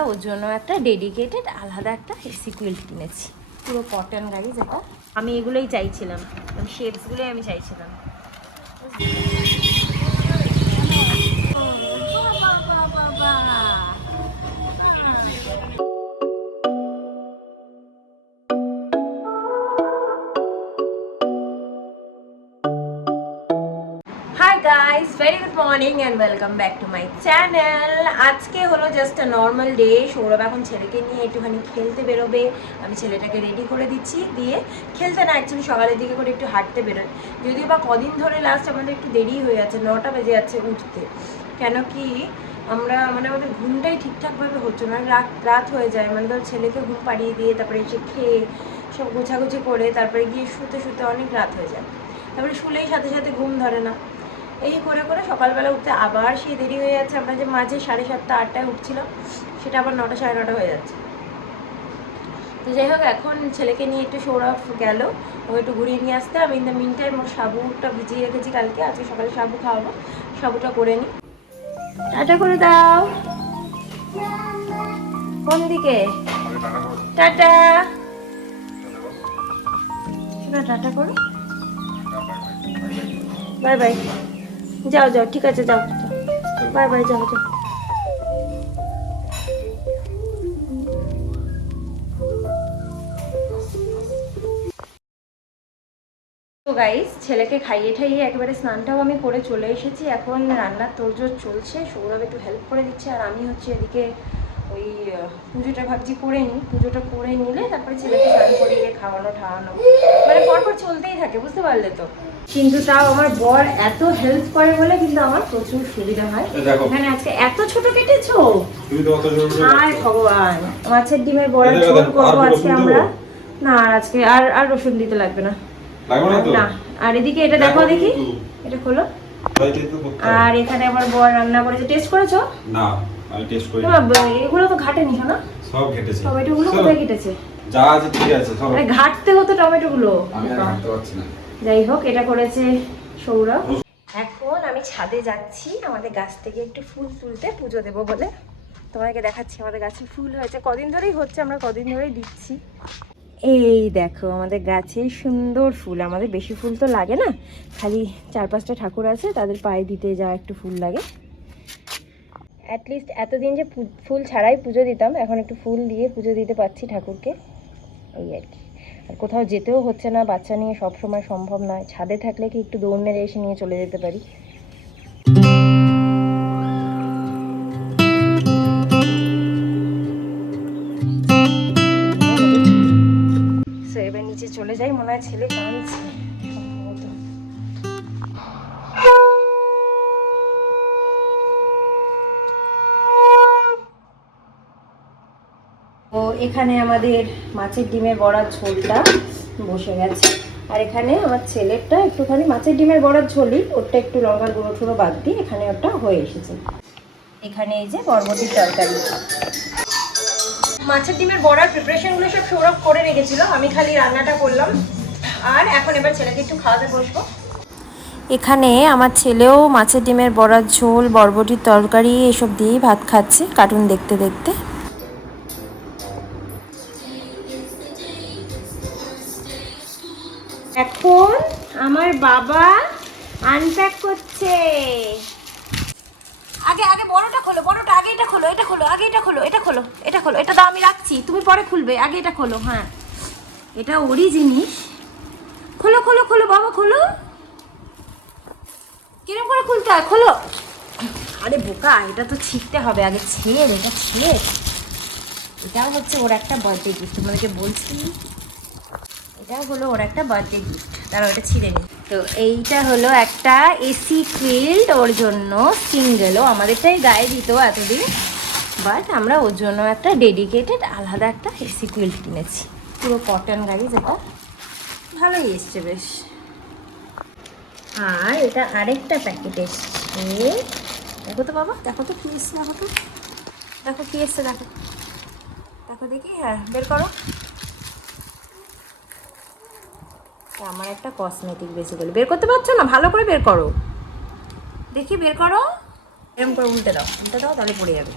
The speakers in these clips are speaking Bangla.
আমরা ওর জন্য একটা ডেডিকেটেড আলাদা একটা এসি কুইল্ট কিনেছি, পুরো কটন গাড়ি। যেটা আমি এগুলোই চাইছিলাম, শেপসগুলোই আমি চাইছিলাম। Hi guys, very good morning and welcome back to my channel. আজকে হলো just a normal day. Sourav এখন ছেলেকে নিয়ে একটুখানি খেলতে বেরোবে। আমি ছেলেটাকে রেডি করে দিচ্ছি, দিয়ে খেলতে না, অ্যাকচুয়ালি সকালের দিকে করে একটু হাঁটতে বেরোয়। যদিও বা কদিন ধরে লাস্ট আমাদের একটু দেরি হয়ে যাচ্ছে, 9টা বেজে যাচ্ছে উঠতে। কেন কি আমরা আমাদের ঘুমটাই ঠিকঠাকভাবে হচ্ছে না, রাত হয়ে যায়। ধর ছেলেকে ঘুম পাড়িয়ে দিয়ে তারপরে এসে খেয়ে সব গোছাগুছি করে তারপরে গিয়ে শুতে শুতে অনেক রাত হয়ে যায়। তারপরে শুলেই সাথে সাথে ঘুম ধরে না। এই করে করে সকালবেলা উঠতে আবার সেই দেরি হয়ে যাচ্ছে। আমরা যে মাঝে 7:30 8টায় উঠছিলাম, সেটা আবার 9টা 9:30 হয়ে যাচ্ছে। তো যাই হোক, এখন ছেলেকে নিয়ে একটু সৌরভ গেল, ও একটু ঘুরিয়ে নিয়ে আসতে। আমি ইন দ্য মিন টাইম ওর সাবুটা ভিজিয়ে রেখেছি কালকে, আজকে সকালে সাবু খাওয়াবো, সাবুটা করে নিই। টাটা করে দাও। কোন দিকে? টাটা শোনা, টাটা করো, বাই বাই। যাও যাও, ঠিক আছে, যাও বাই বাই, যাও যাও। তো গাইস, ছেলেকে খাইয়ে ঠাইয়ে একেবারে স্নানটাও আমি করে চলে এসেছি। এখন রান্নার তোড়জোড় চলছে, সৌরভ একটু হেল্প করে দিচ্ছে, আর আমি হচ্ছে এদিকে ওই পুজোটা ভাবছি করে নিই। পুজোটা করে নিলে তারপরে ছেলেকে স্নান করিয়ে খাওয়ানো ঠাওয়ানো, পরপর চলতেই থাকে, বুঝতে পারলে তো। কিন্তু তাও আমার বর এত হেল্প করে বলে কিন্তু আমার প্রচুর সুবিধা হয়। এখানে আজকে এত ছোট কেটেছো, আর ভগবান। মাছের ডিমের বড়া ঝোল করবো আজকে আমরা। না আজকে আর রসুন দিতে লাগবে না। না, আর এদিকে এটা দেখো, দেখি এটা খোলো। আর এখানে আমার বর রান্না করেছে, টেস্ট করেছো? না, আমি টেস্ট করি না। এগুলো তো ঘাটে নিছো না? সব ঘেটেছে। টমেটোগুলো কোথায় কেটেছে? যা আছে ঠিক আছে সব। ঘাটতে হতো টমেটোগুলো। আমি আর ঘাটতে পারছি না। যাই হোক, এটা করেছে সৌরভ। এখন আমি ছাদে যাচ্ছি আমাদের গাছ থেকে একটু ফুল তুলতে, পুজো দেবো বলে। তোমাদেরকে দেখাচ্ছি আমাদের গাছে ফুল হয়েছে, কদিন ধরেই হচ্ছে, আমরা কদিন ধরেই দিচ্ছি। এই দেখো আমাদের গাছে সুন্দর ফুল। আমাদের বেশি ফুল তো লাগে না, খালি 4-5টা ঠাকুর আছে, তাদের পায়ে দিতে যা একটু ফুল লাগে। অ্যাটলিস্ট এতদিন যে ফুল ছাড়াই পুজো দিতাম, এখন একটু ফুল দিয়ে পুজো দিতে পারছি ঠাকুরকে, এই আর কি। আর কোথাও যেতেও হচ্ছে না, বাচ্চা নিয়ে সব সময় সম্ভব নয়। ছাদে থাকলে কি একটু দৌড় মেরে এসে নিয়ে চলে যেতে পারি। এবার নিচে চলে যাই, মনে হয় ছেলে কাঁদছে সম্ভবত। ও এখানে আমাদের মাছের ডিমের বড়ার ঝোলটা বসে গেছে, আর এখানে আমার ছেলেরটা একটুখানি মাছের ডিমের বড়ার ঝোলই, ওরটা একটু লঙ্কার গুঁড়ো টুড়ো বাদ দিয়ে এখানে ওটা হয়ে এসেছে। এখানে এই যে বরবটির তরকারি। মাছের ডিমের বড়ার প্রিপারেশনগুলো সব সৌরভ করে রেখেছিল, আমি খালি রান্নাটা করলাম। আর এখন এবার ছেলেকে একটু খাওয়াতে বসবো। এখানে আমার ছেলেও মাছের ডিমের বড়ার ঝোল, বরবটির তরকারি এসব দিয়েই ভাত খাচ্ছে কার্টুন দেখতে দেখতে। এখন আমার বাবা আনপ্যাক করছে। আগে আগে বড়টা খোলো, বড়টা আগে, এটা খোলো, এটা খোলো, আগে এটা খোলো, এটা খোলো, এটা খোলো, এটা দাও আমি রাখছি, তুমি পরে খুলবে, আগে এটা খোলো। হ্যাঁ, এটা ওরই জিনিস। খোলো খোলো খোলো বাবা, খোলো। কিরম করে খুলতে হয়, খোলো। আরে বোকা, এটা তো ছিঁড়তে হবে আগে, ছেড়ে এটা ছেড়ে। এটাও হচ্ছে ওর একটা বার্থডে গিফট, তোমাদেরকে বলছি। এটাও হলো ওর একটা বার্থডে গিফট, তারা ওটা ছিঁড়ে নি। তো এইটা হলো একটা এসি কুইল্ট ওর জন্য, সিঙ্গেলও আমাদেরটাই গায়ে দিত এতদিন, বাট আমরা ওর জন্য একটা ডেডিকেটেড আলাদা একটা এসি কুইল্ট কিনেছি, পুরো কটন গাড়ি, যেটা ভালোই এসছে বেশ। আর এটা আরেকটা প্যাকেট এসছে, দেখো তো বাবা, দেখো তো কি এসছে, দেখো তো, দেখো কি এসছে, দেখো দেখো দেখি, হ্যাঁ বের করো। আমার একটা কসমেটিক, বেসিক্যালি বের করতে পারছো না, ভালো করে বের করো, দেখি বের করো। এরকম করে উল্টে দাও, উল্টে দাও, তাহলে পড়ে যাবে।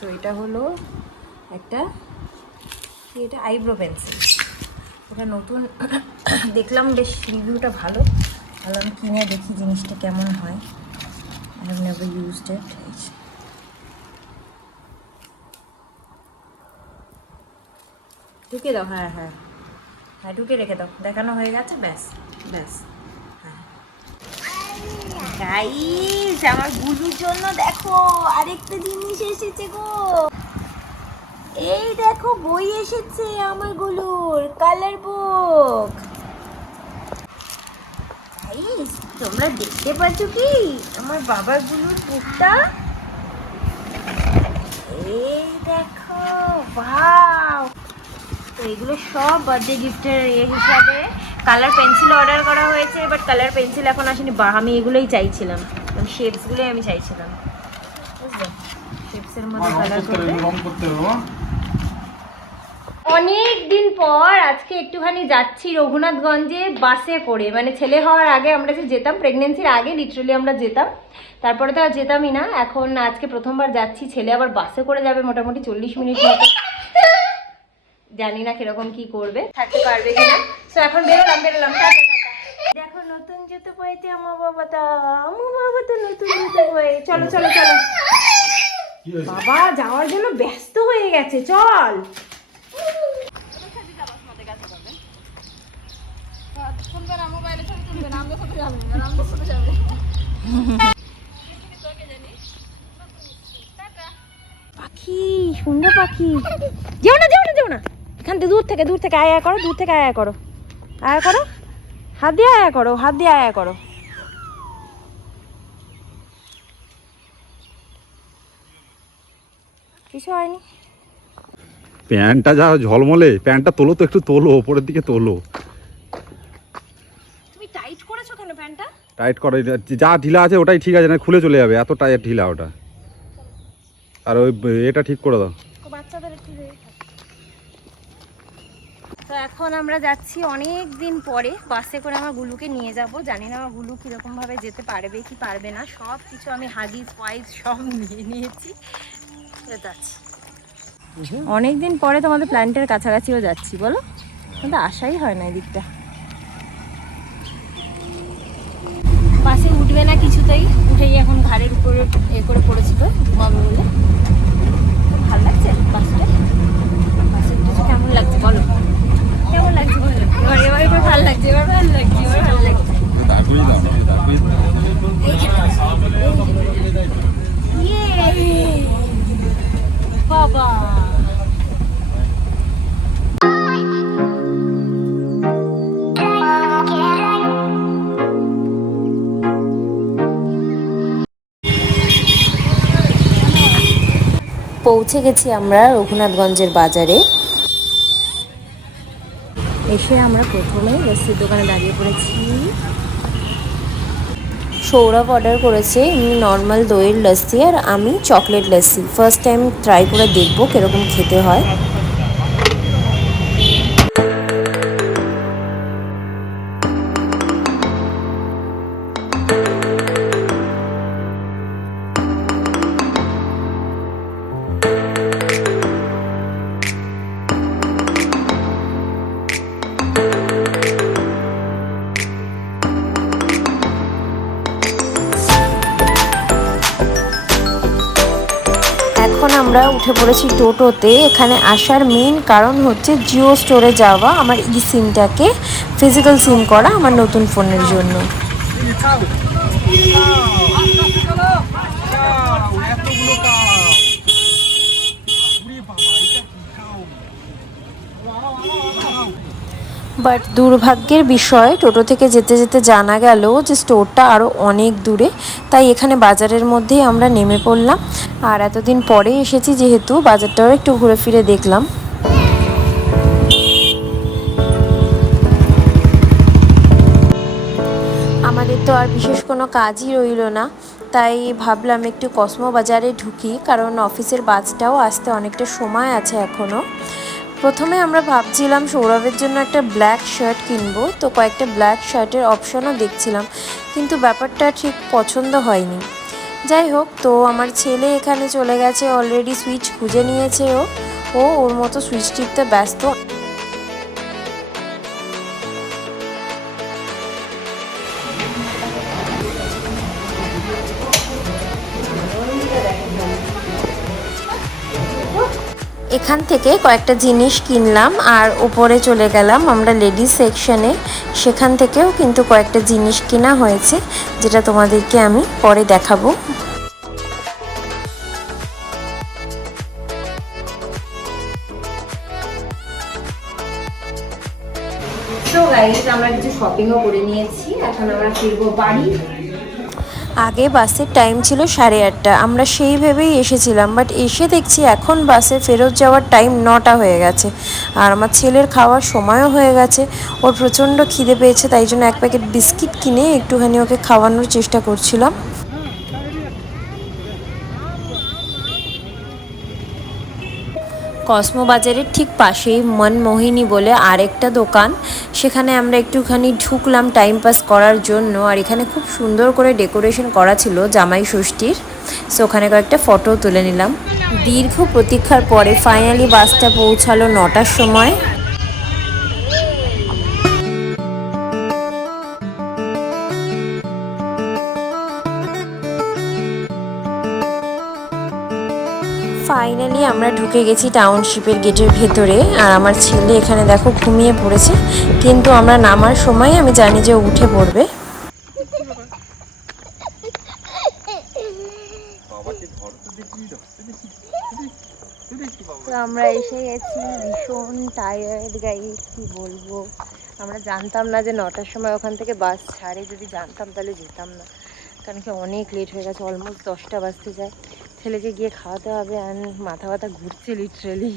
সো এটা হলো একটা কি, এটা আইব্রো পেন্সিল। এটা নতুন দেখলাম, বেশ রিভিউটা ভালো। ভালো, আমি কিনে দেখি জিনিসটা কেমন হয়। আই হ্যাভ নেভার ইউজড ইট। ঢুকে দাও, হ্যাঁ হ্যাঁ হ্যাঁ, ঢুকে রেখে দাও। দেখানো হয়ে গেছে, ব্যাস ব্যাস। হ্যাঁ গাইস, আমার গুলুর জন্য দেখো আরেকটা জিনিস এসেছে গো। এই দেখো, বই এসেছে আমার গুলুর, কালার বুক। গাইস, তোমরা দেখতে পাচ্ছ কি আমার বাবার গুলুর বুকটা? এই দেখো, ওয়াও। তো এগুলো সব বার্থডে গিফটের হিসাবে কালার পেন্সিল অর্ডার করা হয়েছে, বাট কালার পেন্সিল এখন আসেনি। আমি এগুলোই চাইছিলাম, শেপসগুলোই আমি চাইছিলাম, বুঝলে? শেপসের মধ্যে কালার করতে। অনেক দিন পর আজকে একটুখানি যাচ্ছি রঘুনাথগঞ্জে বাসে করে। মানে ছেলে হওয়ার আগে আমরা যে যেতাম, প্রেগনেন্সির আগে লিটারালি আমরা যেতাম, তারপরে তো আর যেতামই না। এখন আজকে প্রথমবার যাচ্ছি। ছেলে আবার বাসে করে যাবে মোটামুটি 40 মিনিট মতো। জানি না কিরকম কি করবে, থাকতে পারবে কিনা। তো এখন বেরোলাম। দেখো নতুন জুতো পরেছে আমার বাবাটা নতুন জুতো পরে। চলো চলো চলো, বাবা যাওয়ার জন্য ব্যস্ত হয়ে গেছে, চল। পাখি, সুন্দর পাখি। যেও না, এখান থেকে দূর থেকে আয়া করো, হাত দিয়ে আয়া করো। কিছু হয়নি। প্যান্টটা যা ঝলমলে, প্যান্টটা তোলো তো, একটু তোলো, ওপরের দিকে তোলো। তুমি টাইট করেছো কেন প্যান্টটা? টাইট করে, যা ঢিলা আছে ওটাই ঠিক আছে, না খুলে চলে যাবে, এত টাইট ঢিলা ওটা। আর ওই এটা ঠিক করে দাও। বাচ্চাদের একটু। তো এখন আমরা যাচ্ছি অনেক দিন পরে বাসে করে। আমার গুলুকে নিয়ে যাব। জানি না আমার গুলু কীরকমভাবে যেতে পারবে কি পারবে না। সব কিছু আমি হাগিস ওয়াইজ সব নিয়ে নিয়েছি, যাচ্ছি। অনেক দিন পরে তোমাদের প্ল্যান্টের কাছাকাছিও যাচ্ছি, বলো? কিন্তু আশাই হয় না এদিকটা। বাসে উঠবে না কিছুতেই, উঠেই এখন ঘাড়ের উপরে করে পড়েছি তো, ঘুমাবে বলে। ভালো লাগছে বাসটা? বাসে উঠেছে কেমন লাগছে বলো? কেমন লাগছে বলো? এবার ভালো লাগছে, বাবা। পৌঁছে গেছি আমরা রঘুনাথগঞ্জের বাজারে। এসে আমরা প্রথমে লস্যির দোকানে দাঁড়িয়ে পড়েছি। সৌরভ অর্ডার করেছে এমনি নর্মাল দইয়ের লস্যি, আর আমি chocolate lassi. First time try করে দেখবো কীরকম খেতে হয়। এখন আমরা উঠে পড়েছি টোটোতে। এখানে আসার মেইন কারণ হচ্ছে জিও স্টোরে যাওয়া, আমার সিমটাকে ফিজিক্যাল সিম করা আমার নতুন ফোনের জন্য। বাট দুর্ভাগ্যের বিষয়, টোটো থেকে যেতে যেতে জানা গেল যে স্টোরটা আরও অনেক দূরে। তাই এখানে বাজারের মধ্যেই আমরা নেমে পড়লাম। আর এতদিন পরে এসেছি যেহেতু, বাজারটাও একটু ঘুরে ফিরে দেখলাম। আমাদের তো আর বিশেষ কোনো কাজই রইল না, তাই ভাবলাম একটু কসমো বাজারে ঢুকি, কারণ অফিসের বাসটাও আসতে অনেকটা সময় আছে এখনও। প্রথমে আমরা ভাবছিলাম সৌরভের জন্য একটা ব্ল্যাক শার্ট কিনবো, তো কয়েকটা ব্ল্যাক শার্টের অপশনও দেখছিলাম, কিন্তু ব্যাপারটা ঠিক পছন্দ হয়নি। যাই হোক, তো আমার ছেলে এখানে চলে গেছে, অলরেডি সুইচ খুঁজে নিয়েছে। ও ওর মতো সুইচ টিপতে ব্যস্ত। এখান থেকে কয়েকটা জিনিস কিনলাম আর উপরে চলে গেলাম আমরা লেডিস সেকশনে। সেখান থেকেও কিন্তু কয়েকটা জিনিস কেনা হয়েছে, যেটা তোমাদেরকে আমি পরে দেখাবো। তো গাইস, আমরা কিছু শপিংও করে নিয়েছি, এখন আমরা ফিরবো বাড়ি। আগে বাসের টাইম ছিল 8:30, আমরা সেই ভেবেই এসেছিলাম, বাট এসে দেখছি এখন বাসে ফেরত যাওয়ার টাইম 9টা হয়ে গেছে। আর আমার ছেলের খাওয়ার সময়ও হয়ে গেছে, ওর প্রচণ্ড খিদে পেয়েছে, তাই জন্য এক প্যাকেট বিস্কিট কিনে একটুখানি ওকে খাওয়ানোর চেষ্টা করছিলাম। কসমো বাজারের ঠিক পাশেই মনমোহিনী বলে আরেকটা দোকান, সেখানে আমরা একটুখানি ঢুকলাম টাইম পাস করার জন্য। আর এখানে খুব সুন্দর করে ডেকোরেশন করা ছিল জামাই ষষ্ঠীর, সো ওখানে কয়েকটা ফটো তুলে নিলাম। দীর্ঘ প্রতীক্ষার পরে ফাইনালি বাসটা পৌঁছালো 9টার সময়। ফাইনালি আমরা ঢুকে গেছি টাউনশিপের গেটের ভেতরে। আর আমার ছেলে এখানে দেখো ঘুমিয়ে পড়েছে, কিন্তু আমরা নামার সময় আমি জানি যে উঠে পড়বে। তো আমরা এসে গেছি, ভীষণ টায়ার্ড গাইস, কি বলবো। আমরা জানতাম না যে 9টার সময় ওখান থেকে বাস ছাড়ে, যদি জানতাম তাহলে যেতাম না, কারণ কি অনেক লেট হয়ে গেছে, অলমোস্ট 10টা বাজতে যায়। ছেলেকে গিয়ে খাওয়াতে হবে, আর মাথা ব্যথা ঘুরছে লিটারেলি।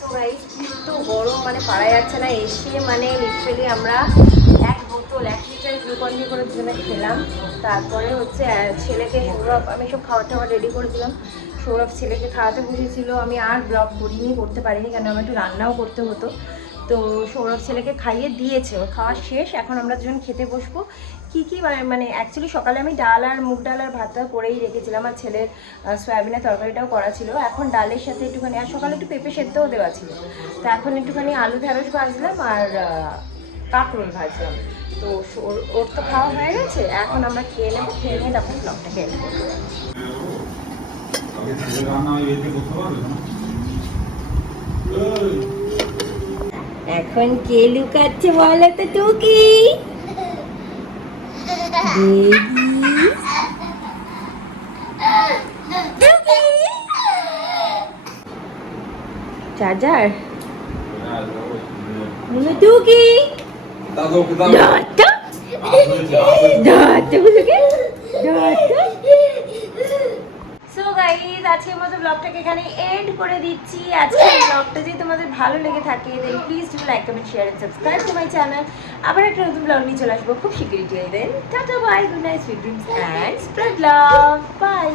তো গাইস, কিন্তু গরম মানে পারা যাচ্ছে না। এসে মানে লিটারেলি আমরা এক বোতল 1 লিটার গ্লুকন ডি করে দুজনে খেলাম। তারপরে হচ্ছে ছেলেকে সৌরভ, আমি সব খাওয়া টাওয়া রেডি করে দিলাম। সৌরভ ছেলেকে খাওয়াতে বসেছিল, আমি আর ব্লগ করতে পারিনি, কারণ আমার একটু রান্নাও করতে হতো। তো সৌরভ ছেলেকে খাইয়ে দিয়েছে, ওর খাওয়া শেষ, এখন আমরা দুজন খেতে বসবো। কী কী মানে অ্যাকচুয়ালি সকালে আমি ডাল আর মুগ ডাল আর ভাতটা করেই রেখেছিলাম, আর ছেলের সয়াবিনের তরকারিটাও করা ছিল। এখন ডালের সাথে একটুখানি, আর সকালে একটু পেঁপে সেদ্ধও দেওয়া ছিল, তো এখন একটুখানি আলু ঢেঁড়স ভাজলাম আর কাঁকরোল ভাজলাম। তো ওর তো খাওয়া হয়ে গেছে, এখন আমরা খেয়ে নেবো, খেয়ে নিয়ে তারপর ব্লগটা খেয়ে নেবো। এখন কে লুকাচ্ছে বলো তো, টুকি চার্জার টুকি সো গাইজ, আজকের মতো ব্লগটাকে এখানে এন্ড করে দিচ্ছি। আজকের ব্লগটা যদি তোমাদের ভালো লেগে থাকে, then please do like, comment, share and subscribe to my channel. আবার একটা নতুন ব্লগ নিয়ে চলে আসবো খুব শীঘ্রই। Then tata, bye, good night, sweet dreams and spread love, by.